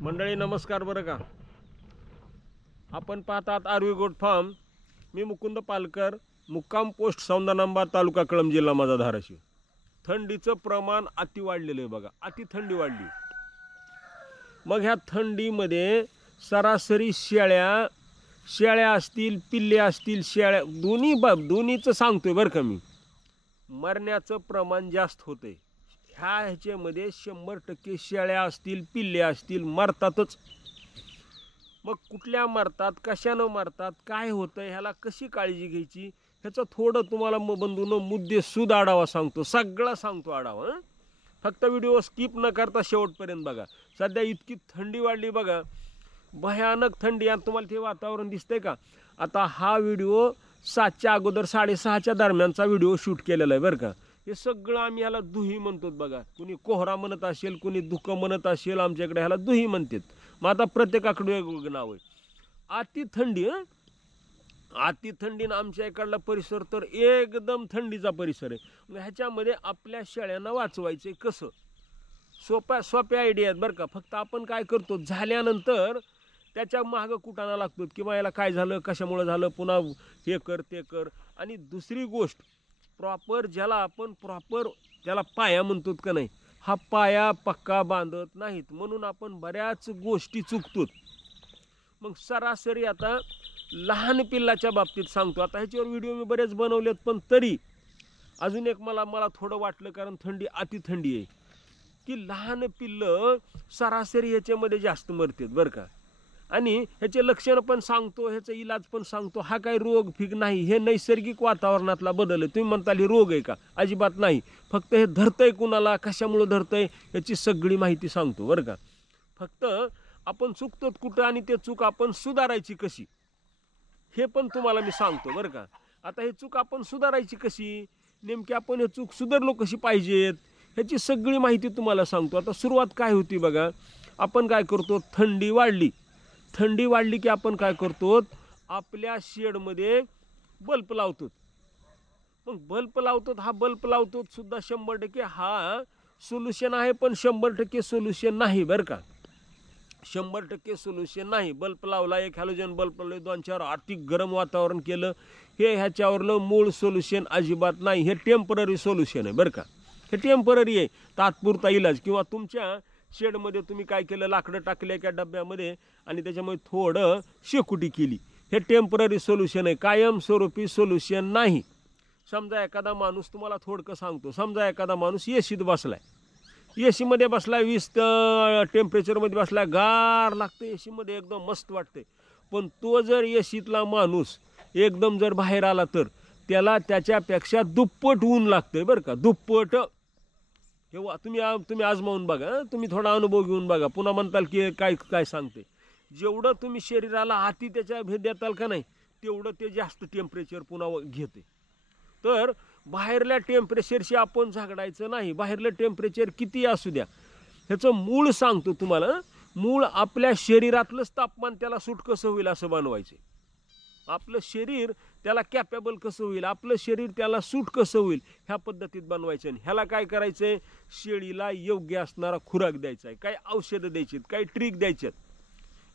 मंडळी नमस्कार. बरं का, आपण पाहतात आरवी गोट फार्म. मी मुकुंद पालकर, मुक्काम पोस्ट सौंदानांबा, तालुका कळंब, जिल्हा माझा धाराशिव. थंडीचं प्रमाण अति वाढलेलं आहे बघा, अति थंडी वाढली. मग ह्या थंडीमध्ये सरासरी शेळ्या असतील, पिल्ले असतील, शेळ्या दोन्हीचं सांगतोय बरं का मी, मरण्याचं प्रमाण जास्त होतंय. ह्याच्यामध्ये 100% शेळ्या असतील, पिल्ले असतील, मरतातच. मग कुठल्या मरतात, कशानं मरतात, काय होतं, ह्याला कशी काळजी घ्यायची, ह्याचं थोडं तुम्हाला बंधूंनो मुद्देसूद आढावा सांगतो. सगळा सांगतो आढावा. फक्त व्हिडिओ स्किप न करता शेवटपर्यंत बघा. सध्या इतकी थंडी वाढली बघा, भयानक थंडी. आणि तुम्हाला ते वातावरण दिसतंय का? आता हा व्हिडिओ 7च्या अगोदर 6:30च्या दरम्यानचा व्हिडिओ शूट केलेला आहे बरं का. हे सगळं आम्ही ह्याला दुही म्हणतो बघा. कुणी कोहरा म्हणत असेल, कुणी धुकं म्हणत असेल, आमच्याकडे ह्याला दुही म्हणतात. मग आता प्रत्येकाकडे वेगवेगळं नाव आहे. अति थंडी, अति थंडीनं आमच्या इकडला परिसर तर एकदम थंडीचा परिसर आहे. मग ह्याच्यामध्ये आपल्या शेळ्यांना वाचवायचं कसं, सोप्या आयडिया आहेत बरं का. फक्त आपण काय करतो, झाल्यानंतर त्याच्या मागं कुटाणा लागतो किंवा याला काय झालं, कशामुळे झालं, पुन्हा हे कर ते कर. आणि दुसरी गोष्ट, ज्याला आपण त्याला पाया म्हणतो का नाही, हा पाया पक्का बांधत नाहीत, म्हणून आपण बऱ्याच गोष्टी चुकतो. मग सरासरी आता लहान पिल्लाच्या बाबतीत सांगतो. आता ह्याच्यावर व्हिडिओ मी बरेच बनवलेत, पण तरी अजून एक मला थोडं वाटलं, कारण थंडी अति थंडी आहे, की लहान पिल्लं सरासरी ह्याच्यामध्ये जास्त मरतात बरं का. आणि ह्याचे लक्षणं पण सांगतो, ह्याचा इलाज पण सांगतो. हा काही रोग फिक नाही, हे नैसर्गिक वातावरणातला बदल आहे. तुम्ही म्हणताल हे रोग आहे का? अजिबात नाही. फक्त हे धरतंय कुणाला, कशामुळं धरतंय, याची सगळी माहिती सांगतो बरं का. फक्त आपण चुकतो कुठं आणि ते चूक आपण सुधारायची कशी, हे पण तुम्हाला मी सांगतो बरं का. आता हे चूक आपण सुधारायची कशी, नेमकी आपण हे चूक सुधारलो कशी पाहिजेत, ह्याची सगळी माहिती तुम्हाला सांगतो. आता सुरुवात काय होती बघा. आपण काय करतो, थंडी वाढली की आपण काय करतो, आपल्या शेडमध्ये बल्ब लावतो. मग बल्ब लावतो सुद्धा 100% हा सोल्युशन आहे, पण 100% सोल्युशन नाही बरं का. 100% सोल्युशन नाही. बल्ब लावला, एक हॅलोजन बल्ब लावले, 2-4 अति गरम वातावरण केलं, हे ह्याच्यावरलं मूळ सोल्युशन अजिबात नाही. हे टेम्पररी सोल्युशन आहे बरं का. हे टेम्पररी आहे, तात्पुरता इलाज. किंवा तुमच्या शेडमध्ये तुम्ही काय केलं, लाकडं टाकले एका डब्यामध्ये आणि त्याच्यामध्ये थोडं शेकोटी केली, हे टेम्पररी सोल्युशन आहे, कायमस्वरूपी सोल्युशन नाही. समजा एखादा माणूस, तुम्हाला थोडकं सांगतो, समजा एखादा माणूस एसीत बसलाय, एसीमध्ये बसलाय, 20 टेम्परेचरमध्ये बसलाय, गार लागतं एसीमध्ये, एकदम मस्त वाटते. पण तो जर एसीतला माणूस एकदम जर बाहेर आला तर त्याला त्याच्यापेक्षा दुप्पट ऊन लागतंय बरं का, दुप्पट. हे तुम्ही आजमावून बघा, तुम्ही थोडा अनुभव घेऊन बघा. पुन्हा म्हणताल की काय सांगते. जेवढं तुम्ही शरीराला हाती त्याच्या भेद देताल का नाही, तेवढं ते जास्त टेम्परेचर पुन्हा घेते. तर बाहेरल्या टेम्परेचरशी आपण झगडायचं नाही. बाहेरलं टेम्परेचर किती असू द्या, ह्याचं मूळ सांगतो तुम्हाला. मूळ आपल्या शरीरातलंच तापमान त्याला सूट कसं होईल असं बनवायचं. आपलं शरीर त्याला कॅपेबल कसं होईल, आपलं शरीर त्याला सूट कसं होईल, ह्या पद्धतीत बनवायचं. आणि ह्याला काय करायचं आहे, शेळीला योग्य असणारा खुराक द्यायचा आहे, काही औषधं द्यायची, काही ट्रिक द्यायच्यात,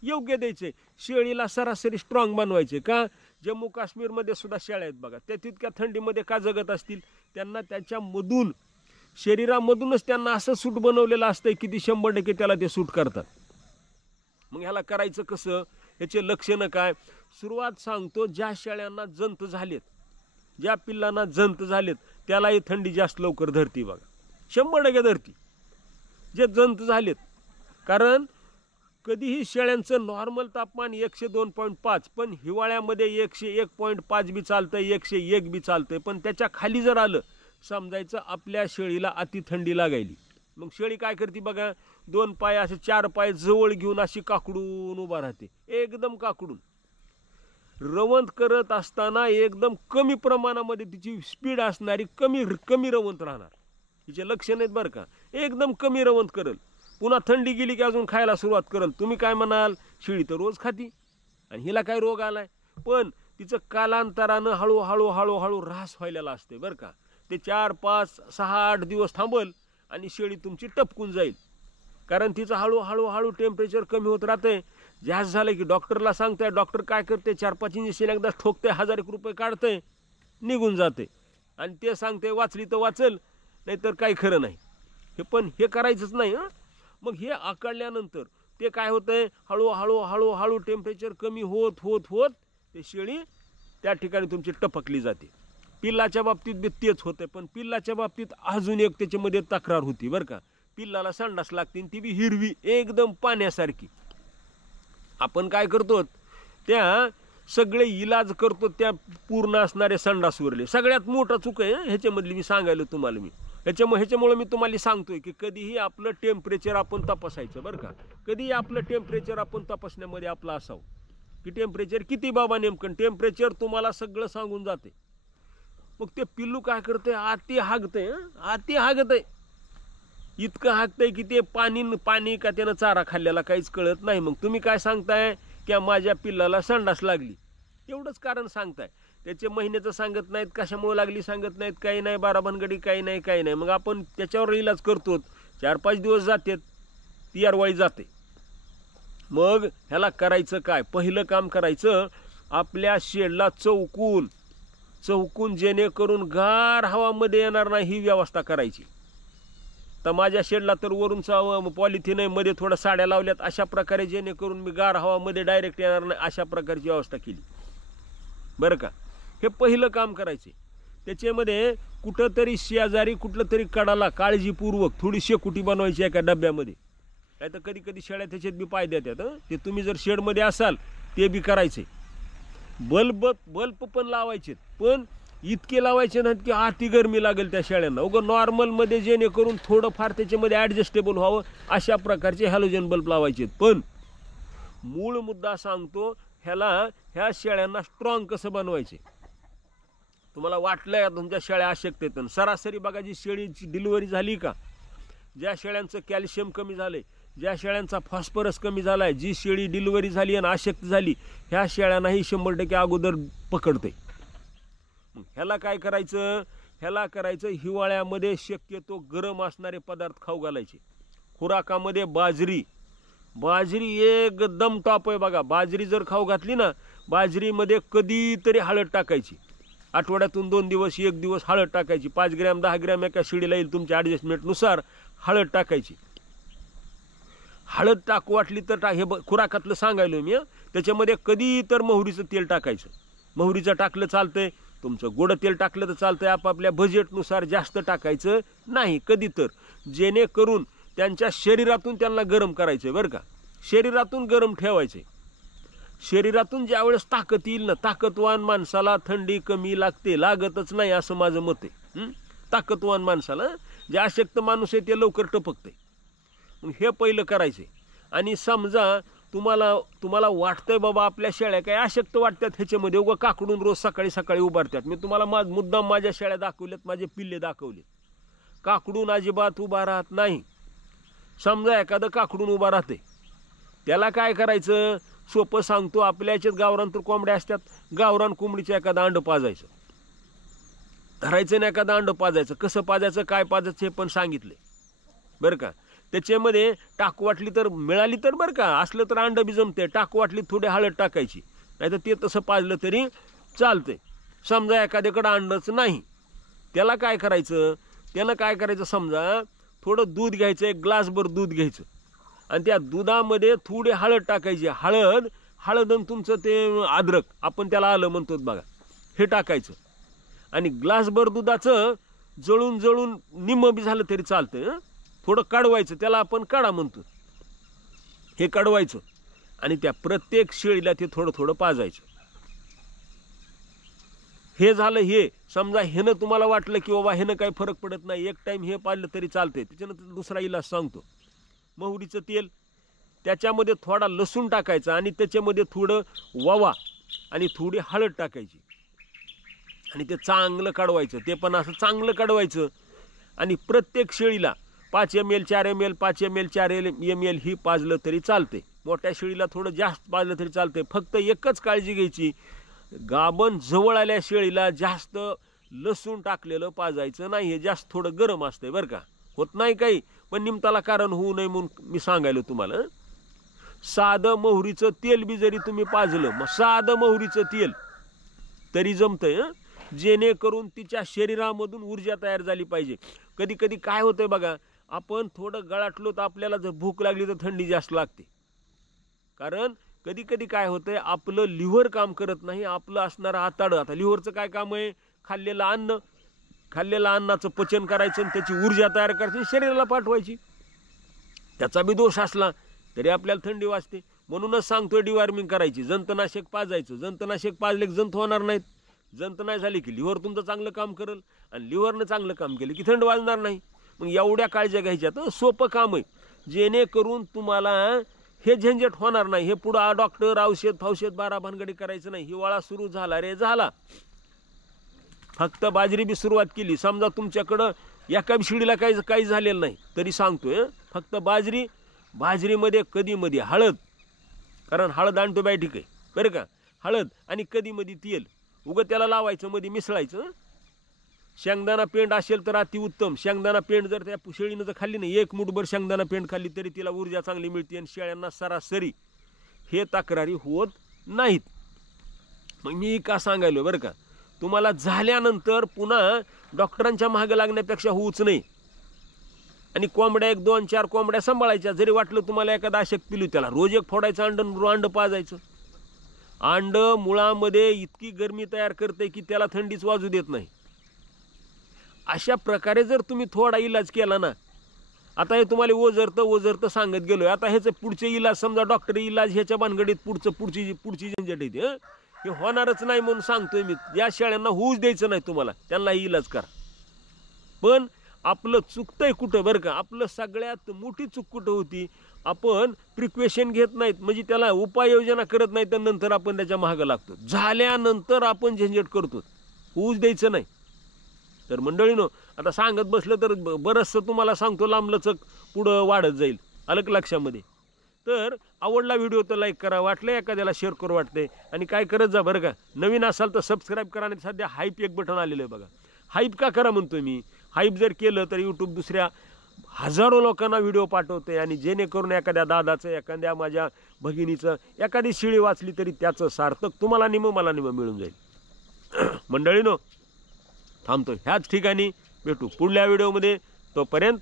योग्य द्यायचे. शेळीला सरासरी स्ट्रॉंग बनवायचे का. जम्मू काश्मीरमध्ये सुद्धा शेळ्या आहेत बघा, त्या तितक्या थंडीमध्ये का जगत असतील, त्यांना त्याच्यामधून शरीरामधूनच त्यांना असं सूट बनवलेलं असतंय की ती 100% त्याला ते सूट करतात. मग ह्याला करायचं कसं, ह्याचे लक्षणं काय. सुरुवात सांगतो, ज्या शेळ्यांना जंत झालेत, ज्या पिल्लांना जंत झालेत, त्यालाही थंडी जास्त लवकर धरती बघा, 100% धरती, जे जंत झालेत. कारण कधीही शेळ्यांचं नॉर्मल तापमान 102.5, पण हिवाळ्यामध्ये 101.5 बी चालतंय, 101 बी चालतंय. पण त्याच्या खाली जर आलं, समजायचं आपल्या शेळीला अति थंडी लागायली. मग शेळी काय करते बघा, 2 पाय असे 4 पाय जवळ घेऊन अशी काकडून उभा राहते, एकदम काकडून. रवंत करत असताना एकदम कमी प्रमाणामध्ये तिची स्पीड असणारी, कमी रवंत राहणार. हिचे लक्षण आहेत बरं का. एकदम कमी रवंत करल, पुन्हा थंडी गेली की अजून खायला सुरुवात करल. तुम्ही काय म्हणाल, शेळी तर रोज खाती आणि हिला काय रोग आलाय. पण तिचं कालांतरानं हळूहळू ऱ्हास व्हायला असते बरं का. ते 4, 5, 6, 8 दिवस थांबल आणि शेळी तुमची टपकून जाईल. कारण तिचं हळूहळू टेम्परेचर कमी होत राहतंय. जास्त झालं की डॉक्टरला सांगताय, डॉक्टर काय करते 4-5 इंजेक्शन एकदा ठोकते, 1000 रुपये काढते, निघून जाते. आणि ते सांगते वाचली तर वाचल, नाहीतर काही खरं नाही. पण हे करायचंच नाही. मग हे आकडल्यानंतर ते काय होतंय, हळूहळू टेम्परेचर कमी होत होत होत ते शेळी त्या ठिकाणी तुमची टपकली जाते. पिल्लाच्या बाबतीत बी तेच होतं. पण पिल्लाच्या बाबतीत अजून एक त्याच्यामध्ये तक्रार होती बरं का. पिल्लाला संडास लागते, ती बी हिरवी एकदम पाण्यासारखी. आपण काय करतो, त्या सगळे इलाज करतो त्या पूर्ण असणाऱ्या संडासवरले. सगळ्यात मोठा चूक आहे ह्याच्यामधली मी सांगायला तुम्हाला. ह्याच्यामुळे मी तुम्हाला सांगतोय की कधीही आपलं टेम्परेचर आपण तपासायचं बरं का. कधीही आपलं टेम्परेचर आपण तपासण्यामध्ये आपलं असावं की टेम्परेचर किती बाबा नेमकं. टेम्परेचर तुम्हाला सगळं सांगून जाते. मग ते पिल्लू काय करते, आती हागतंय. इतकं हागतंय की ते पाणी का त्यानं चारा खाल्ल्याला काहीच कळत नाही. मग तुम्ही काय सांगताय की माझ्या पिल्लाला संडास लागली, एवढंच कारण सांगताय. त्याचे महिन्याचं सांगत नाहीत, कशामुळे लागली सांगत नाहीत, काही नाही, बाराभानगडी काही नाही. मग आपण त्याच्यावर इलाज करतो. 4-5 दिवस जातात, ती अरवाळी जाते. मग ह्याला करायचं काय, पहिलं काम करायचं, आपल्या शेडला चौकून जेणेकरून गार हवामध्ये येणार नाही ही व्यवस्था करायची. तर माझ्या शेडला तर वरूनचा पॉलिथिन आहे, मध्ये थोडं साड्या लावल्यात, अशा प्रकारे जेणेकरून मी गार हवामध्ये डायरेक्ट येणार नाही अशा प्रकारची व्यवस्था केली बरं का. हे पहिलं काम करायचे. त्याच्यामध्ये कुठंतरी शेजारी कुठलं तरी कडाला काळजीपूर्वक थोडी शेकुटी बनवायची एका डब्यामध्ये. नाही तर कधी शेळ्या त्याच्यात बी पाय देतात. ते तुम्ही जर शेडमध्ये असाल ते बी करायचे. बल्ब पण लावायचे, पण इतके लावायचे नाहीत की अति गरमी लागेल त्या शेळ्यांना. उगं नॉर्मलमध्ये जेणेकरून थोडंफार त्याच्यामध्ये ॲडजस्टेबल व्हावं अशा प्रकारचे हॅलोजन बल्ब लावायचे. पण मूळ मुद्दा सांगतो, ह्या शेळ्यांना स्ट्रॉंग कसं बनवायचे. तुम्हाला वाटलंय तुमच्या शेळ्या अशक्त आहेत, सरासरी बघा जी शेळीची डिलिव्हरी झाली का, ज्या शेळ्यांचं कॅल्शियम कमी झालंय, ज्या शेळ्यांचा फॉस्फरस कमी झालाय, जी शेळी डिलिव्हरी झाली आणि अशक्त झाली, ह्या शेळ्यांनाही 100% अगोदर पकडते. ह्याला काय करायचं, हिवाळ्यामध्ये शक्यतो गरम असणारे पदार्थ खाऊ घालायचे. खुराकामध्ये बाजरी एकदम टॉप आहे बघा. बाजरी जर खाऊ घातली ना, बाजरीमध्ये कधीतरी हळद टाकायची. आठवड्यातून 2 दिवस 1 दिवस हळद टाकायची. 5 ग्रॅम 10 ग्रॅम एका शेळीला येईल तुमच्या ॲडजस्टमेंटनुसार हळद टाकायची. हळद टाकू वाटली तर हे खुराकातलं सांगायलो मी. त्याच्यामध्ये कधी तर मोहरीचं तेल टाकायचं. मोहरीचं टाकलं चालतंय, तुमचं गोड तेल टाकलं तर चालतंय. आपापल्या बजेटनुसार जास्त टाकायचं नाही कधी तर, जेणेकरून त्यांच्या शरीरातून त्यांना गरम करायचं बरं का. शरीरातून गरम ठेवायचे. शरीरातून ज्यावेळेस ताकद येईल ना, ताकदवान माणसाला थंडी कमी लागतच नाही असं माझं मत आहे. ताकदवान माणसाला, जे अशक्त माणूस आहे ते लवकर टपकते. मग हे पहिलं करायचे. आणि समजा तुम्हाला वाटतंय बाबा आपल्या शेळ्या काय अशक्त वाटतात, ह्याच्यामध्ये उगा काकडून रोज सकाळी उभारतात. मी तुम्हाला मुद्दाम माझ्या शेळ्या दाखवल्यात, माझे पिल्ले दाखवले. काकडून अजिबात उभा राहत नाही. समजा एखादं काकडून उभा राहते, त्याला काय करायचं, सोपं सांगतो. आपल्या याच्यात गावरान तर कोंबड्या असतात, गावरान कोंबडीचं एखादं अंड पाजायचं, धरायचं ना एखादं अंड पाजायचं. कसं पाजायचं, काय पाजायचं हे पण सांगितले बरं का. त्याच्यामध्ये टाकू वाटली तर मिळाली तर बरं का, असलं तर अंड बी जमते. टाकू वाटली थोडी हळद टाकायची, नाही तर ते तसं पाजलं तरी चालतंय. समजा एखाद्याकडं अंडच नाही, त्याला काय करायचं, समजा थोडं दूध घ्यायचं, 1 ग्लासभर दूध घ्यायचं आणि त्या दुधामध्ये थोडी हळद टाकायची. हळद आणि तुमचं ते अद्रक, आपण त्याला आलं म्हणतो बघा, हे टाकायचं. आणि ग्लासभर दुधाचं जळून निम्म बी झालं तरी चालतंय. थोडं काढवायचं, त्याला आपण काढा म्हणतो, हे काढवायचं. आणि त्या प्रत्येक शेळीला ते थोडं पाजायचं. हे झालं. हे समजा ह्यानं तुम्हाला वाटलं की बाबा ह्यानं काही फरक पडत नाही, 1 टाइम हे पाजलं तरी चालतंय. त्याच्यानंतर दुसरा इलाज सांगतो. मोहरीचं तेल, त्याच्यामध्ये थोडा लसूण टाकायचा आणि त्याच्यामध्ये थोडं ओवा आणि थोडी हळद टाकायची आणि ते चांगलं काढवायचं. ते पण असं चांगलं काढवायचं. आणि प्रत्येक शेळीला 5 ml 4 ml 5 ml 4 ml ही पाजलं तरी चालते. मोठ्या शेळीला थोडं जास्त पाजलं तरी चालते. फक्त एकच काळजी घ्यायची, गाभण जवळ आल्या शेळीला जास्त लसूण टाकलेलं पाजायचं नाही. हे जास्त थोडं गरम असतंय बरं का, होत नाही काही, पण निमताला कारण होऊ नये म्हणून मी सांगायलो तुम्हाला. साधं मोहरीचं तेल बी जरी तुम्ही पाजलं, मग साधं मोहरीचं तेल तरी जमतंय, जेणेकरून तिच्या शरीरामधून ऊर्जा तयार झाली पाहिजे. कधी कधी काय होतंय बघा, आपण थोडं गळाटलो तर आपल्याला जर भूक लागली तर थंडी जास्त लागते. कारण कधी कधी काय होतंय, आपलं लिव्हर काम करत नाही, आपलं असणारं आताडं. आता लिव्हरचं काय काम आहे, खाल्लेलं अन्नाचं पचन करायचं आणि त्याची ऊर्जा तयार करायची शरीराला पाठवायची. त्याचा बी दोष असला तरी आपल्याला थंडी वाजते. म्हणूनच सांगतोय डिवॉर्मिंग करायची, जंतनाशक पाजायचं. जंतनाशक पाजले की जंत होणार नाहीत. जंत नाही झाली की लिव्हर तुमचं चांगलं काम करेल, आणि लिव्हरनं चांगलं काम केलं की थंड वाजणार नाही. मग एवढ्या काळज्या घ्यायच्या. तर सोपं काम आहे, जेणेकरून तुम्हाला हे झंझट होणार नाही. हे पुढं डॉक्टर औषध बारा भानगडी करायचं नाही. हिवाळा सुरू झाला रे झाला. फक्त बाजरी बी सुरुवात केली, समजा तुमच्याकडं एका शिडीला काही झालेलं नाही तरी सांगतोय, फक्त बाजरीमध्ये कधीमध्ये हळद, कारण हळद अँटिबायोटिक आहे बरं का. हळद आणि कधीमध्ये तेल उगं त्याला लावायचं, मध्ये मिसळायचं. शेंगदाणा पेंड असेल तर अतिउत्तम. शेंगदाणा पेंड जर त्या शेळीनं जर खाल्ली नाही, एक मुठभर शेंगदाणा पेंड खाल्ली तरी तिला ऊर्जा चांगली मिळते, आणि शेळ्यांना सरासरी हे तक्रारी होत नाहीत. मग मी का सांगायलो बरं का, तुम्हाला झाल्यानंतर पुन्हा डॉक्टरांच्या मागे लागण्यापेक्षा होऊच नाही. आणि कोंबड्या 1-2-4 कोंबड्या सांभाळायच्या. जरी वाटलं तुम्हाला एखादा अशक्त पिलू, त्याला रोज एक फोडायचं अंड पाजायचं. अंड मुळामध्ये इतकी गरमी तयार करते की त्याला थंडीच वाजू देत नाही. अशा प्रकारे जर तुम्ही थोडा इलाज केला ना, आता हे तुम्हाला ओझरतं सांगत गेलोय. आता ह्याचं पुढचे इलाज, समजा डॉक्टर इलाज ह्याच्या भानगडीत पुढची झंझट येते, हे होणारच नाही म्हणून सांगतोय मी. या शेळ्यांना होऊच द्यायचं नाही तुम्हाला, त्यांना इलाज करा. पण आपलं चुकतंय कुठं बरं का, आपलं सगळ्यात मोठी चूक कुठं होती, आपण प्रिकॉशन घेत नाहीत, म्हणजे त्याला उपाययोजना करत नाही, तर नंतर आपण त्याच्या मागं लागतो. झाल्यानंतर आपण झंझट करतो, होऊच द्यायचं नाही. तर मंडळीनो, आता सांगत बसलं तर बरंचसं तुम्हाला सांगतो, लांबलचक पुढं वाढत जाईल. आलं का लक्षामध्ये? तर आवडला व्हिडिओ तर लाईक करा, वाटलं एखाद्याला शेअर करू वाटते, आणि काय करत जा बरं का. नवीन असाल तर सबस्क्राईब करा. आणि सध्या हाईप एक बटन आलेलं आहे बघा. हाईप का करा म्हणतोय मी, हाईप जर केलं तर यूट्यूब दुसऱ्या हजारो लोकांना व्हिडिओ पाठवते, आणि जेणेकरून एखाद्या दादाचं, एखाद्या माझ्या भगिनीचं एखादी शिळी वाचली तरी त्याचं सार्थक तुम्हाला निम मला निम मिळून जाईल. मंडळीनो, थांबतो ह्याच ठिकाणी, भेटू पुढल्या व्हिडिओमध्ये. तोपर्यंत